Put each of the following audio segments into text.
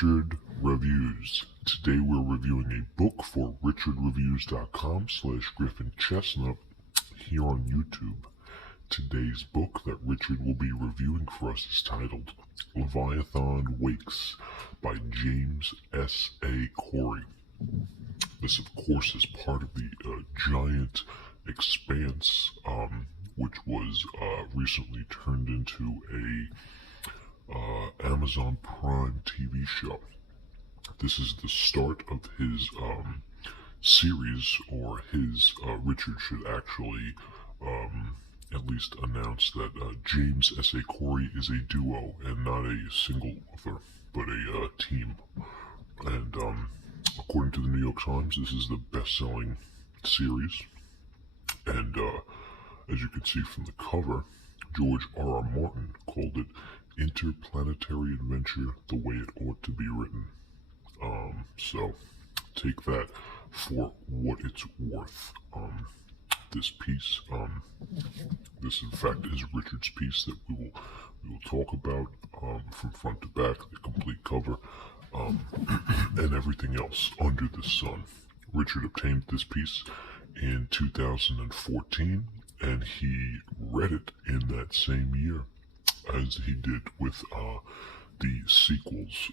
Richard Reviews. Today we're reviewing a book for richardreviews.com/GriffinChestnut here on YouTube. Today's book that Richard will be reviewing for us is titled Leviathan Wakes by James S.A. Corey. This, of course, is part of the giant Expanse, which was recently turned into a Amazon Prime TV show. This is the start of his series, or Richard should actually at least announce that James S.A. Corey is a duo and not a single author, but a team. And according to the New York Times, this is the best-selling series. And as you can see from the cover, George R.R. Martin called it interplanetary adventure the way it ought to be written. So take that for what it's worth. This piece, this in fact is Richard's piece that we will talk about from front to back, the complete cover, and everything else under the sun. Richard obtained this piece in 2014, and he read it in that same year, as he did with the sequels,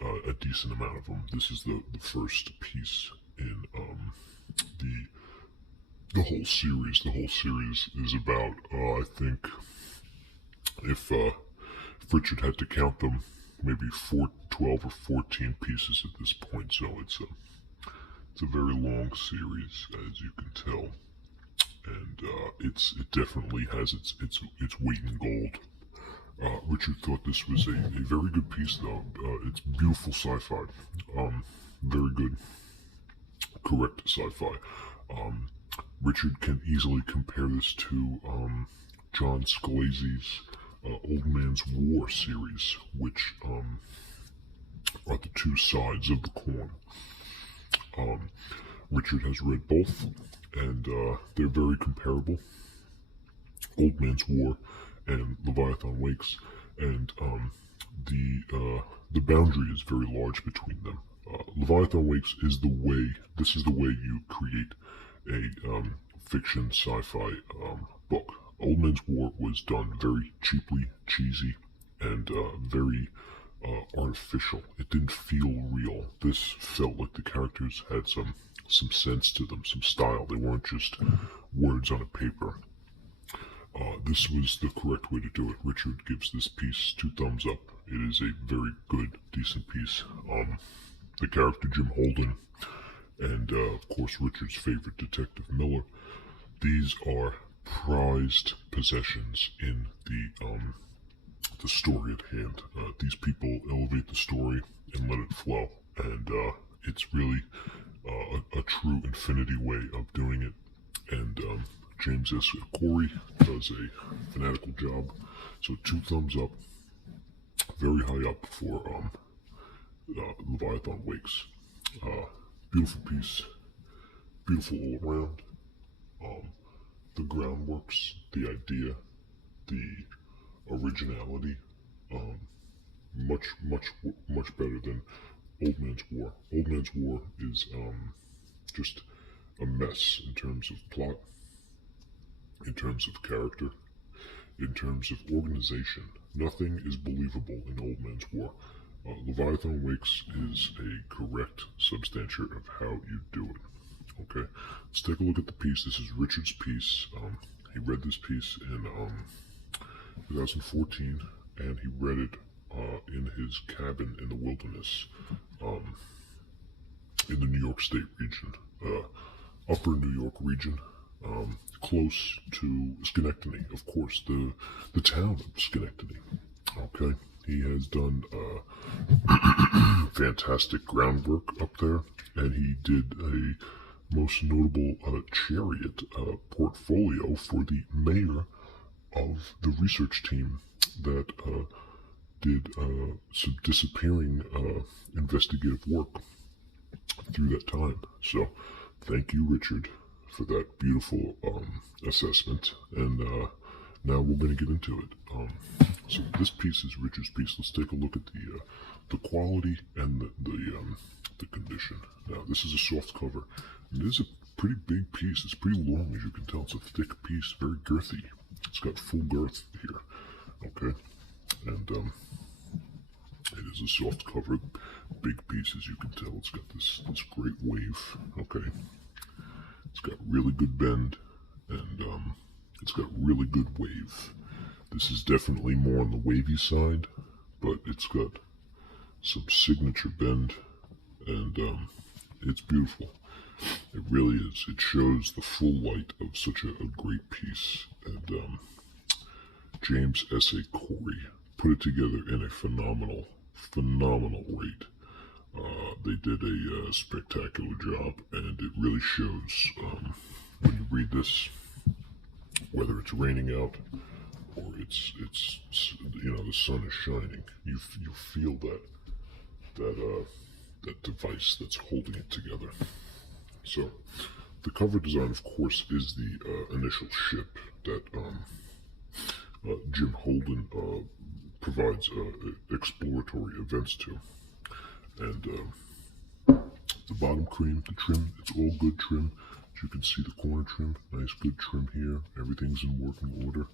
a decent amount of them. This is the first piece in the whole series. The whole series is about, I think, if Richard had to count them, maybe 12 or 14 pieces at this point. So it's a very long series, as you can tell. And it definitely has its weight in gold. Richard thought this was a very good piece, though. It's beautiful sci-fi, very good, correct sci-fi. Richard can easily compare this to John Scalise's Old Man's War series, which are the two sides of the coin. Richard has read both, and they're very comparable. Old Man's War and Leviathan Wakes, and the boundary is very large between them. Leviathan Wakes is the way you create a fiction sci-fi book. Old Man's War was done very cheaply, cheesy, and very artificial. It didn't feel real. This felt like the characters had some sense to them, some style. They weren't just words on a paper. This was the correct way to do it. Richard gives this piece 2 thumbs up. It is a very good, decent piece. The character Jim Holden, and of course Richard's favorite Detective Miller, these are prized possessions in the story at hand. These people elevate the story and let it flow, and it's really a true Infinity way of doing it. And James S. Corey does a fanatical job. So 2 thumbs up, very high up for Leviathan Wakes. Beautiful piece, beautiful all around. The groundworks, the idea, the originality, much better than Old Man's War. Old Man's War is just a mess in terms of plot, in terms of character, in terms of organization. Nothing is believable in Old Man's War. Leviathan Wakes is a correct substantiate of how you do it. Okay, let's take a look at the piece. This is Richard's piece. He read this piece in 2014, and he read it in his cabin in the wilderness, in the New York State region, upper New York region, close to Schenectady, of course, the town of Schenectady. Okay, he has done fantastic groundwork up there, and he did a most notable chariot portfolio for the mayor of the research team that did some disappearing investigative work through that time. So thank you, Richard, for that beautiful assessment. And now we're going to get into it. So this piece is Richard's piece. Let's take a look at the quality and the condition. Now this is a soft cover, and it is a pretty big piece. It's pretty long, as you can tell. It's a thick piece, very girthy. It's got full girth here. Okay, and it is a soft cover, big piece, as you can tell. It's got this great wave. Okay, it's got really good bend, and it's got really good wave. This is definitely more on the wavy side, but it's got some signature bend, and it's beautiful. It really is. It shows the full light of such a great piece, and James S.A. Corey put it together in a phenomenal rate. They did a spectacular job, and it really shows when you read this, whether it's raining out or it's the sun is shining. You feel that device that's holding it together. So the cover design, of course, is the initial ship that Jim Holden provides exploratory events to, and the bottom trim, it's all good trim. As you can see, the corner trim, nice good trim here. Everything's in working order.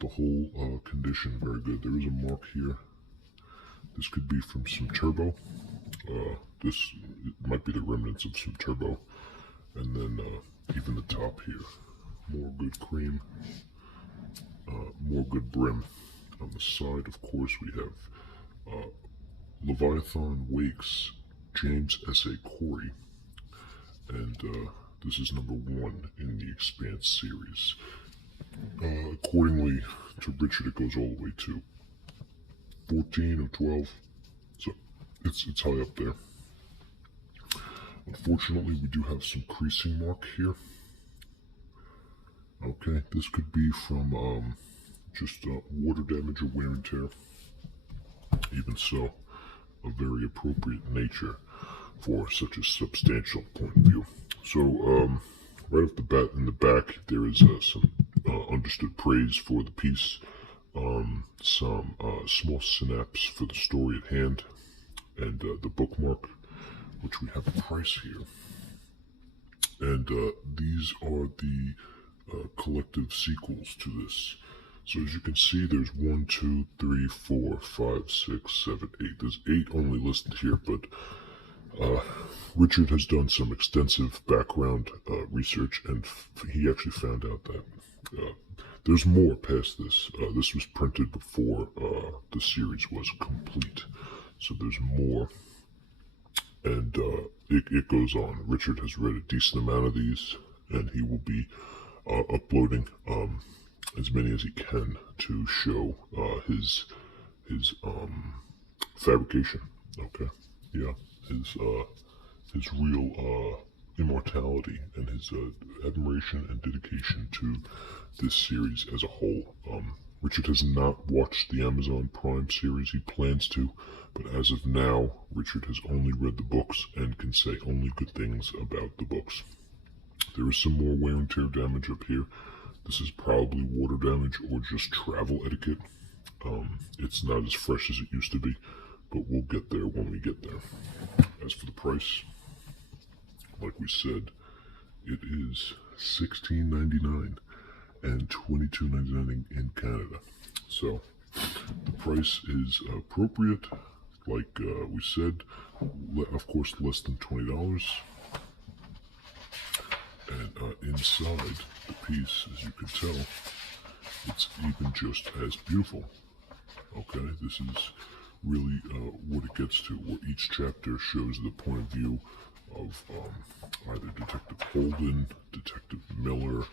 The whole condition, very good. There is a mark here. This could be from some turbo. This might be the remnants of some turbo. And then even the top here, more good cream, more good brim. On the side, of course, we have Leviathan Wakes, James S.A. Corey, and this is number 1 in the Expanse series. Accordingly to Richard, it goes all the way to 14 or 12, so it's high up there. Unfortunately, we do have some creasing mark here. Okay, this could be from just water damage or wear and tear. Even so, a very appropriate nature for such a substantial point of view. So, right off the bat, in the back, there is some understood praise for the piece, some small synapse for the story at hand, and the bookmark, which we have a price here. And these are the collective sequels to this. So as you can see, there's 1, 2, 3, 4, 5, 6, 7, 8. There's 8 only listed here, but Richard has done some extensive background research, and he actually found out that there's more past this. This was printed before the series was complete, so there's more, and it goes on. Richard has read a decent amount of these, and he will be uploading as many as he can to show his fabrication. Okay, yeah, his real immortality and his admiration and dedication to this series as a whole. Richard has not watched the Amazon Prime series. He plans to, but as of now, Richard has only read the books and can say only good things about the books. There is some more wear and tear damage up here. This is probably water damage or just travel etiquette. It's not as fresh as it used to be, but we'll get there when we get there. As for the price, like we said, it is $16.99 and $22.99 in Canada. So the price is appropriate, like we said, of course less than $20. And inside the piece, as you can tell, it's even just as beautiful. Okay, this is really what it gets to, where each chapter shows the point of view of either Detective Holden, Detective Miller,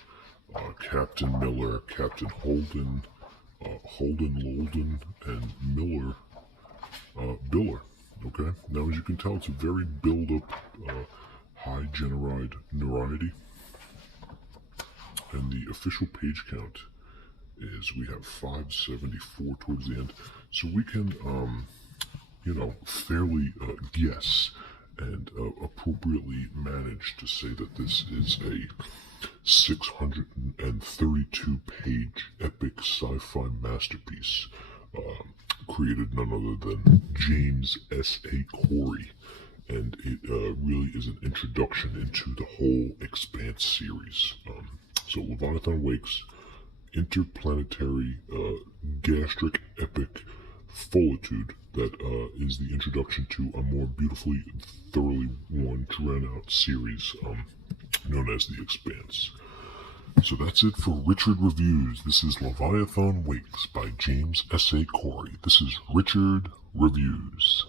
Captain Miller, Captain Holden, Holden Lolden, and Miller Biller. Okay, now as you can tell, it's a very build-up, high generosity, and the official page count is we have 574 towards the end, so we can fairly guess and appropriately manage to say that this is a 632 page epic sci-fi masterpiece created none other than James S.A. Corey. And it really is an introduction into the whole Expanse series. So Leviathan Wakes, interplanetary gastric epic folitude that is the introduction to a more beautifully, thoroughly worn, drawn-out series known as The Expanse. So that's it for Richard Reviews. This is Leviathan Wakes by James S.A. Corey. This is Richard Reviews.